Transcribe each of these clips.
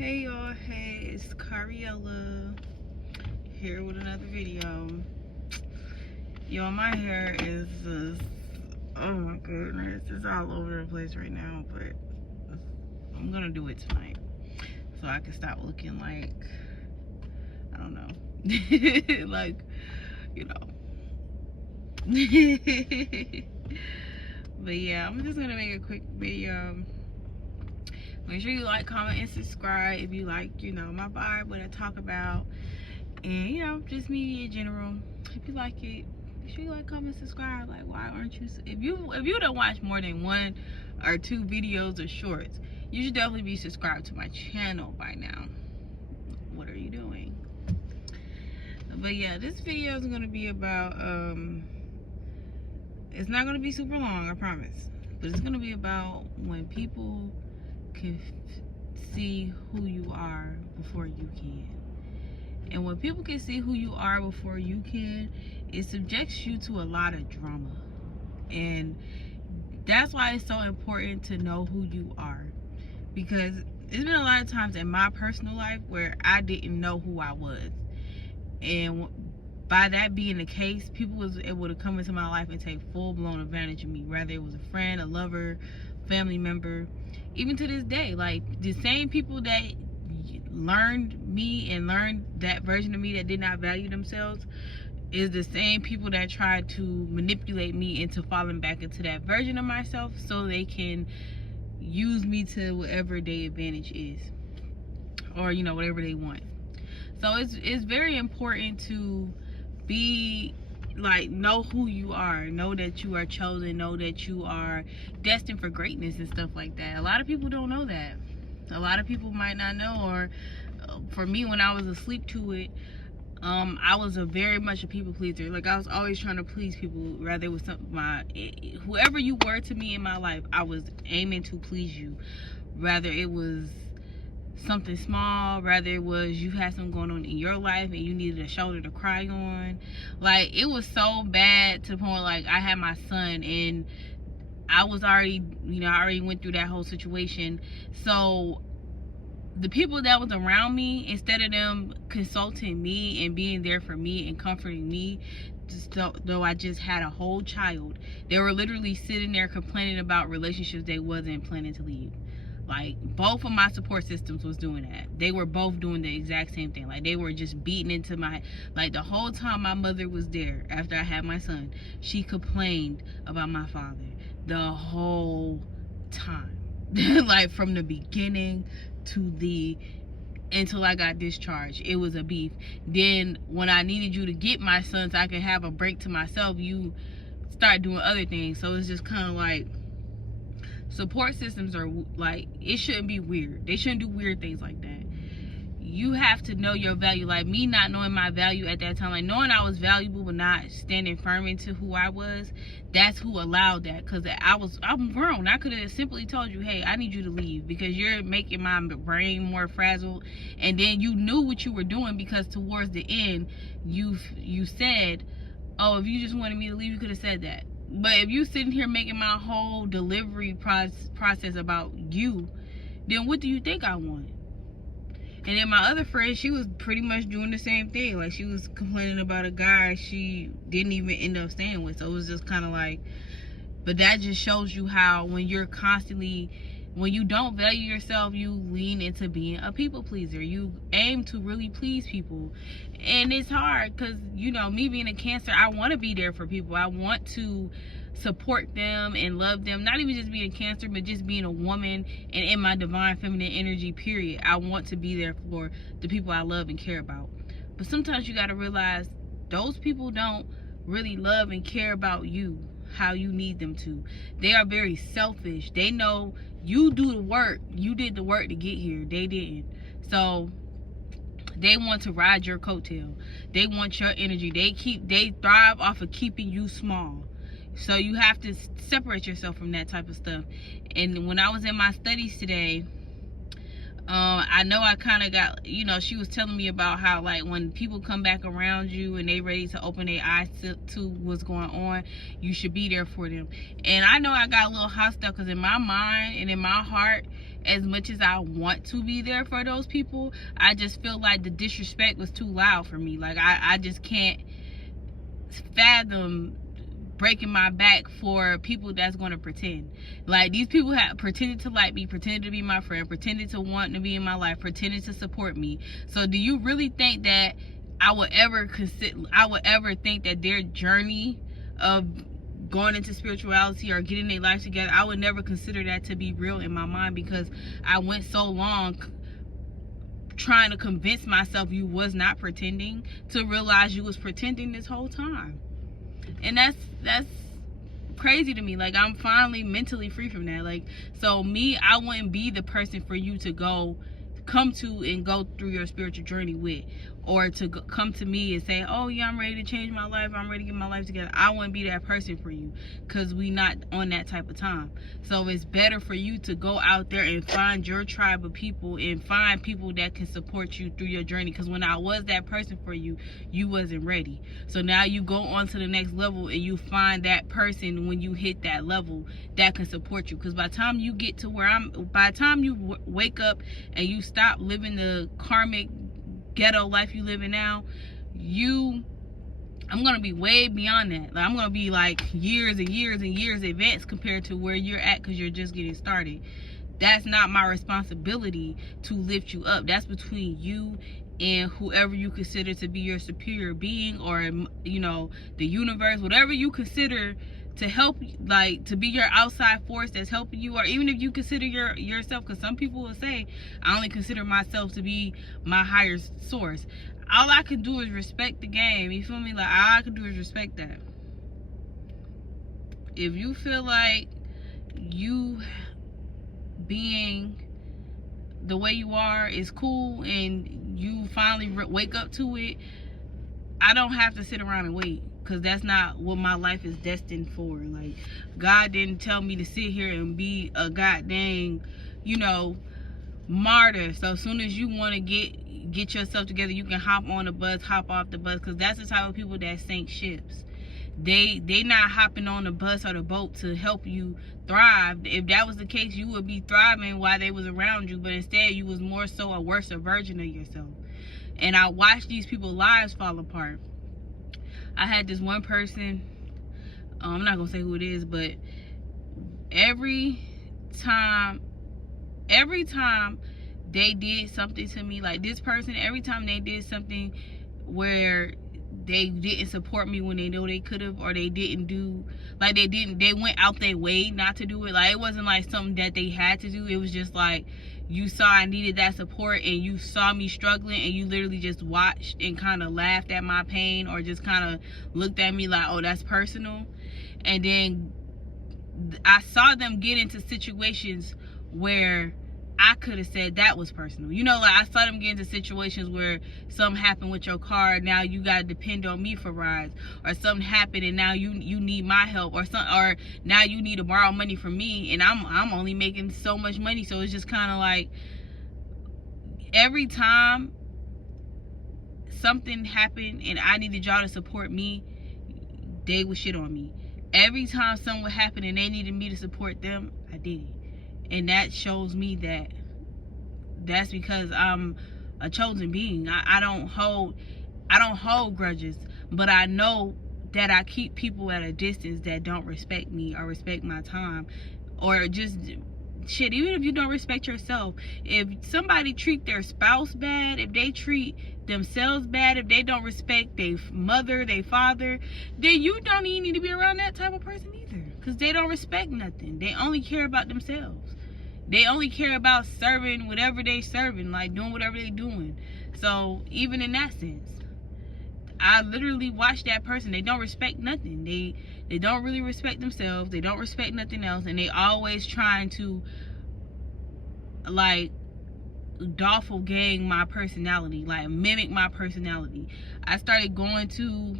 Hey y'all, hey, it's Cariella here with another video. Y'all, my hair is just, oh my goodness, it's all over the place right now, but I'm gonna do it tonight so I can stop looking like, I don't know, like, you know. But yeah, I'm just gonna make a quick video. Make sure you like, comment, and subscribe if you like, my vibe, what I talk about, and just me in general. If you like it, make sure you like, comment, subscribe. Like, why aren't you? If you don't watch more than 1 or 2 videos or shorts, you should definitely be subscribed to my channel by now. What are you doing? But yeah, this video is gonna be about it's not gonna be super long, I promise, but it's gonna be about when people can see who you are before you can. And when people can see who you are before you can, it subjects you to a lot of drama. And that's why it's so important to know who you are, because there's been a lot of times in my personal life where I didn't know who I was, and by that being the case, people was able to come into my life and take full-blown advantage of me, whether it was a friend, a lover, family member. Even to this day, like, the same people that learned me and learned that version of me that did not value themselves is the same people that tried to manipulate me into falling back into that version of myself so they can use me to whatever their advantage is, or whatever they want. So it's very important to be like, know who you are, know that you are chosen, know that you are destined for greatness and stuff like that. A lot of people don't know that. A lot of people might not know, or for me, when I was asleep to it, I was very much a people pleaser. Like, I was always trying to please people, whether it was whoever you were to me in my life, I was aiming to please you. Whether it was something small, rather it was you had something going on in your life and you needed a shoulder to cry on. Like, it was so bad to the point, like, I had my son and I was already, I already went through that whole situation. So the people that was around me, instead of them consulting me and being there for me and comforting me, just though I just had a whole child, they were literally sitting there complaining about relationships they wasn't planning to leave. Like, both of my support systems was doing that. They were both doing the exact same thing. Like, they were just beating into my, like, the whole time my mother was there after I had my son, she complained about my father the whole time. Like, from the beginning to until I got discharged, it was a beef. Then when I needed you to get my son so I could have a break to myself, you start doing other things. So it's just kind of like, support systems are like, it shouldn't be weird. They shouldn't do weird things like that. You have to know your value. Like, me not knowing my value at that time, like, knowing I was valuable but not standing firm into who I was, that's who allowed that. Because I'm grown. I could have simply told you, hey, I need you to leave because you're making my brain more frazzled. And then you knew what you were doing, because towards the end you said, oh, if you just wanted me to leave, you could have said that. But if you sitting here making my whole delivery process about you, then what do you think I want? And then my other friend, she was pretty much doing the same thing. Like, she was complaining about a guy she didn't even end up staying with. So it was just kind of like, but that just shows you how when you don't value yourself, you lean into being a people pleaser. You aim to really please people. And it's hard because, me being a Cancer, I want to be there for people. I want to support them and love them. Not even just being a Cancer, but just being a woman and in my divine feminine energy, period. I want to be there for the people I love and care about. But sometimes you got to realize those people don't really love and care about you how you need them to. They are very selfish. They know you do the work. You did the work to get here. They didn't. So they want to ride your coattail. They want your energy. They thrive off of keeping you small. So you have to separate yourself from that type of stuff. And when I was in my studies today, I know I kind of got, she was telling me about how, like, when people come back around you and they ready to open their eyes to what's going on, you should be there for them. And I know I got a little hostile because in my mind and in my heart, as much as I want to be there for those people, I just feel like the disrespect was too loud for me. Like, I just can't fathom breaking my back for people that's going to pretend. Like, these people have pretended to like me, pretended to be my friend, pretended to want to be in my life, pretended to support me. So do you really think that I would ever think that their journey of going into spirituality or getting their life together, I would never consider that to be real in my mind, because I went so long trying to convince myself you was not pretending, to realize you was pretending this whole time. And that's crazy to me. Like, I'm finally mentally free from that. Like, so me, I wouldn't be the person for you to come to and go through your spiritual journey with, or to come to me and say, oh yeah, I'm ready to change my life, I'm ready to get my life together. I wouldn't be that person for you, because we not on that type of time. So it's better for you to go out there and find your tribe of people and find people that can support you through your journey, because when I was that person for you, you wasn't ready. So now you go on to the next level and you find that person when you hit that level that can support you. Because by the time you get to where by the time you wake up and you stop living the karmic ghetto life you living now, I'm gonna be way beyond that. Like, I'm gonna be like years and years and years advanced compared to where you're at, because you're just getting started. That's not my responsibility to lift you up. That's between you and whoever you consider to be your superior being, or, you know, the universe, whatever you consider to help, like, to be your outside force that's helping you. Or even if you consider yourself, because some people will say, I only consider myself to be my higher source. All I can do is respect the game. You feel me? Like, all I can do is respect that. If you feel like you being the way you are is cool and you finally wake up to it, I don't have to sit around and wait, because that's not what my life is destined for. Like, God didn't tell me to sit here and be a goddamn, you know, martyr. So as soon as you want to get yourself together, you can hop on the bus, hop off the bus, because that's the type of people that sink ships. They not hopping on the bus or the boat to help you thrive. If that was the case, you would be thriving while they was around you, but instead you was more so a worse version of yourself. And I watched these people's lives fall apart. I had this one person, I'm not gonna say who it is, but every time they did something to me, like this person, every time they did something where they didn't support me when they know they could have, or they didn't do, like, they went out their way not to do it. Like, it wasn't like something that they had to do. It was just like, you saw I needed that support and you saw me struggling, and you literally just watched and kind of laughed at my pain, or just kind of looked at me like, oh, that's personal. And then I saw them get into situations where I could have said that was personal. You know, like, I saw them get into situations where something happened with your car, now you gotta depend on me for rides, or something happened and now you need my help, or now you need to borrow money from me, and I'm only making so much money. So it's just kind of like, every time something happened and I needed y'all to support me, they would shit on me. Every time something would happen and they needed me to support them, I did it. And that shows me that that's because I'm a chosen being. I don't hold grudges, but I know that I keep people at a distance that don't respect me or respect my time, or just shit. Even if you don't respect yourself, if somebody treat their spouse bad, if they treat themselves bad, if they don't respect their mother, their father, then you don't even need to be around that type of person either, because they don't respect nothing. They only care about themselves. They only care about serving whatever they serving, like doing whatever they doing. So even in that sense, I literally watched that person. They don't respect nothing. They don't really respect themselves. They don't respect nothing else, and they always trying to, like, doppelgang my personality, like mimic my personality. I started going to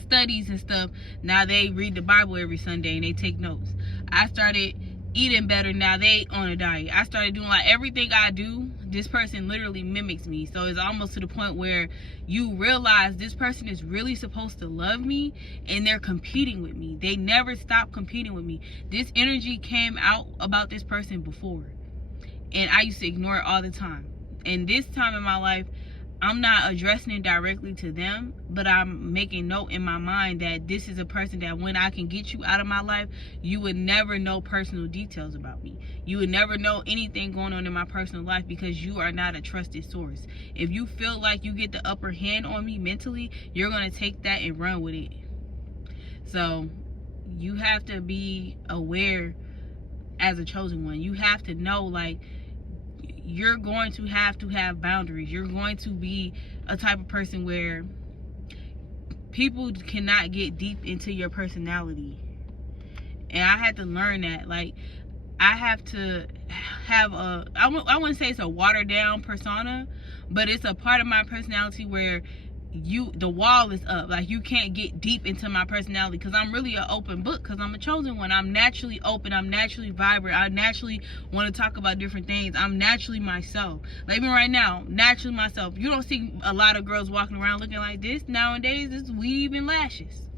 studies and stuff. Now they read the Bible every Sunday and they take notes. I started eating better. Now they on a diet. I started doing, like, everything I do, this person literally mimics me. So it's almost to the point where you realize this person is really supposed to love me, and they're competing with me. They never stop competing with me. This energy came out about this person before. and I used to ignore it all the time. And this time in my life, I'm not addressing it directly to them, but I'm making note in my mind that this is a person that when I can get you out of my life, you would never know personal details about me. You would never know anything going on in my personal life because you are not a trusted source. If you feel like you get the upper hand on me mentally, you're going to take that and run with it. So you have to be aware as a chosen one. You have to know, like, you're going to have boundaries. You're going to be a type of person where people cannot get deep into your personality. And I had to learn that. Like, I have to have I wouldn't say it's a watered down persona, but it's a part of my personality where the wall is up. Like, you can't get deep into my personality because I'm really an open book, because I'm a chosen one. I'm naturally open. I'm naturally vibrant. I naturally want to talk about different things. I'm naturally myself. Like, even right now, naturally myself. You don't see a lot of girls walking around looking like this nowadays. It's weave and lashes.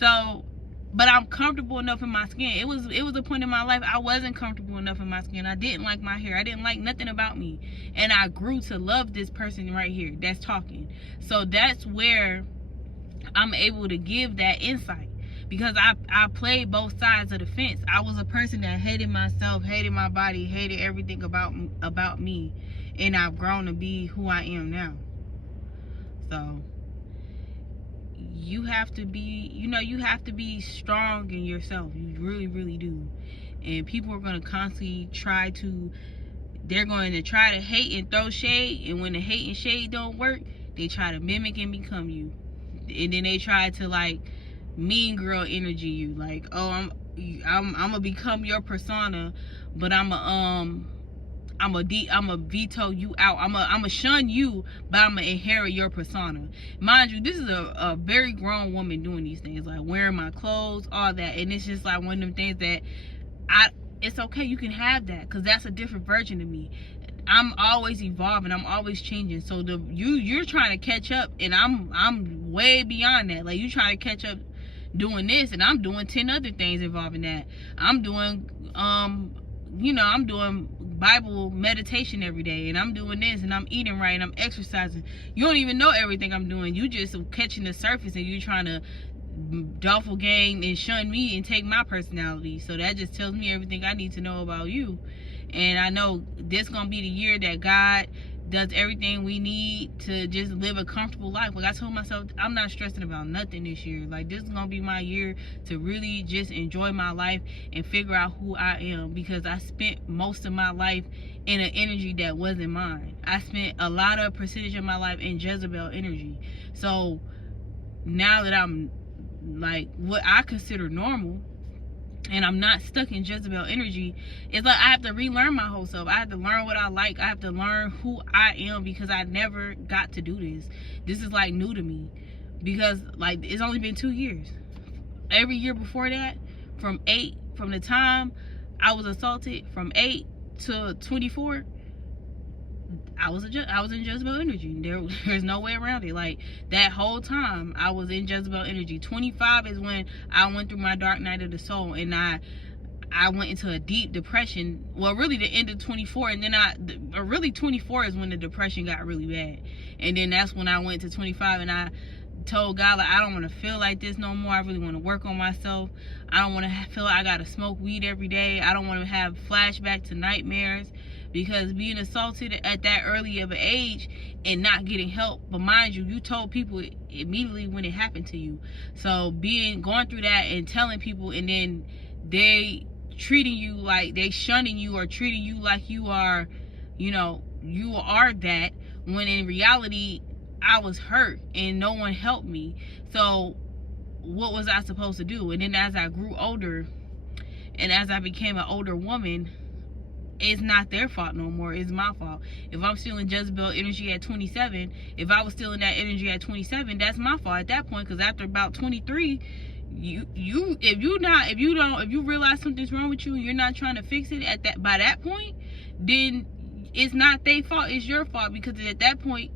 So, but I'm comfortable enough in my skin. It was a point in my life I wasn't comfortable enough in my skin. I didn't like my hair. I didn't like nothing about me. And I grew to love this person right here that's talking. So that's where I'm able to give that insight. Because I played both sides of the fence. I was a person that hated myself, hated my body, hated everything about me. And I've grown to be who I am now. So you have to be, you have to be strong in yourself. You really, really do. And people are going to constantly they're going to try to hate and throw shade. And when the hate and shade don't work, they try to mimic and become you. And then they try to, like, mean girl energy you. Like, oh, I'm gonna become your persona, but I'm a veto you out. I'm a shun you, but I'm gonna inherit your persona. Mind you, this is a very grown woman doing these things, like wearing my clothes, all that. And it's just like one of them things that it's okay, you can have that, because that's a different version of me. I'm always evolving. I'm always changing. So you're trying to catch up, and I'm way beyond that. Like, you trying to catch up doing this, and I'm doing 10 other things involving that. I'm doing I'm doing Bible meditation every day, and I'm doing this, and I'm eating right, and I'm exercising. You don't even know everything I'm doing. You just catching the surface, and you trying to doppelgang and shun me and take my personality. So that just tells me everything I need to know about you. And I know this gonna be the year that God does everything we need to just live a comfortable life. Like, I told myself, I'm not stressing about nothing this year. Like, this is gonna be my year to really just enjoy my life and figure out who I am, because I spent most of my life in an energy that wasn't mine. I spent a lot of percentage of my life in Jezebel energy. So now that I'm, like, what I consider normal, and I'm not stuck in Jezebel energy, it's like I have to relearn my whole self. I have to learn what I like. I have to learn who I am, because I never got to do this. This is, like, new to me, because, like, it's only been 2 years. Every year before that, from the time I was assaulted, from 8 to 24, I was in Jezebel energy. There's no way around it. Like, that whole time I was in Jezebel energy. 25 is when I went through my dark night of the soul, and I went into a deep depression. Well, really the end of 24, and then really 24 is when the depression got really bad. And then that's when I went to 25, and I told God, like, I don't want to feel like this no more. I really want to work on myself. I don't want to feel like I gotta smoke weed every day. I don't want to have flashback to nightmares. Because being assaulted at that early of an age and not getting help, but mind you, you told people immediately when it happened to you. So going through that and telling people, and then they treating you like they shunning you or treating you like you are, you are that, when in reality I was hurt and no one helped me. So what was I supposed to do? And then as I grew older and as I became an older woman, it's not their fault no more. It's my fault. If I'm still in Jezebel energy at 27, if I was still in that energy at 27, that's my fault at that point. Because after about 23, if you realize something's wrong with you and you're not trying to fix it by that point, then it's not their fault. It's your fault, because at that point,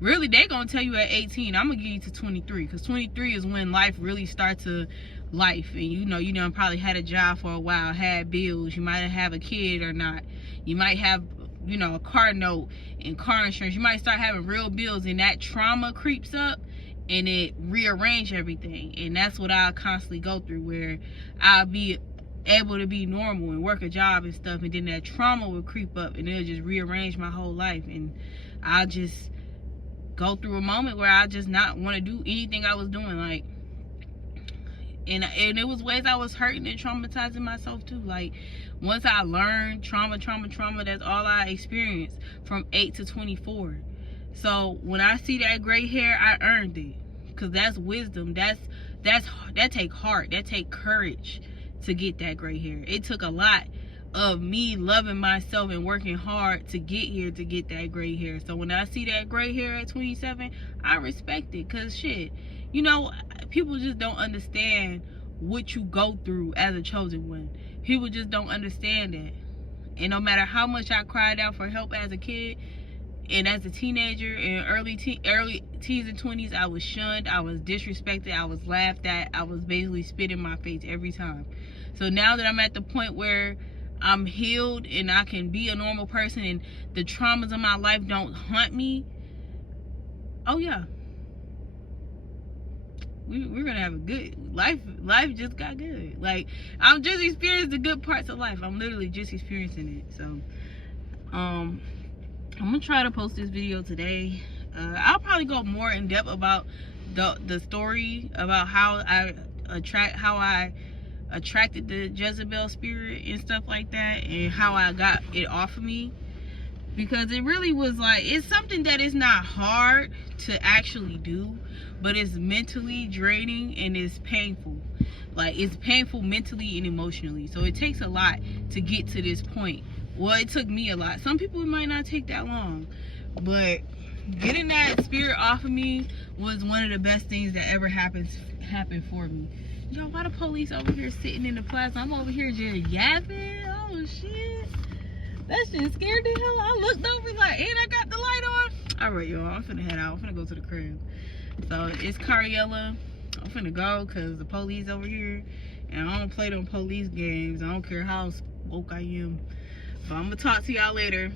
really, they're gonna tell you at 18. I'm gonna give you to 23, because 23 is when life really starts to life, and you know probably had a job for a while, had bills, you might have a kid or not, you might have a car note and car insurance, you might start having real bills, and that trauma creeps up and it rearrange everything. And that's what I'll constantly go through, where I'll be able to be normal and work a job and stuff, and then that trauma will creep up and it'll just rearrange my whole life, and I'll just go through a moment where I just not want to do anything I was doing. Like, and it was ways I was hurting and traumatizing myself too. Like, once I learned trauma, that's all I experienced from 8 to 24. So when I see that gray hair, I earned it, because that's wisdom. That take heart, that take courage to get that gray hair. It took a lot of me loving myself and working hard to get here, to get that gray hair. So when I see that gray hair at 27, I respect it, because shit, people just don't understand what you go through as a chosen one. People just don't understand that. And no matter how much I cried out for help as a kid and as a teenager and early teens and 20s, I was shunned, I was disrespected, I was laughed at, I was basically spit in my face every time. So now that I'm at the point where I'm healed and I can be a normal person and the traumas of my life don't haunt me, oh yeah, we're gonna have a good life. Life just got good. Like, I'm just experiencing the good parts of life. I'm literally just experiencing it. So I'm gonna try to post this video today. I'll probably go more in depth about the story about how I attracted the Jezebel spirit and stuff like that, and how I got it off of me. Because it really was like, it's something that is not hard to actually do, but it's mentally draining and it's painful. Like, it's painful mentally and emotionally. So it takes a lot to get to this point. Well, it took me a lot. Some people, it might not take that long, but getting that spirit off of me was one of the best things that ever happened for me. Yo, why the police over here sitting in the plaza? I'm over here just yapping. Oh shit, that shit scared the hell. I looked over like, and I got the light on. All right, y'all, I'm finna head out. I'm finna go to the crib. So it's Cariella. I'm finna go because the police over here, and I don't play them police games. I don't care how woke I am. So I'm gonna talk to y'all later.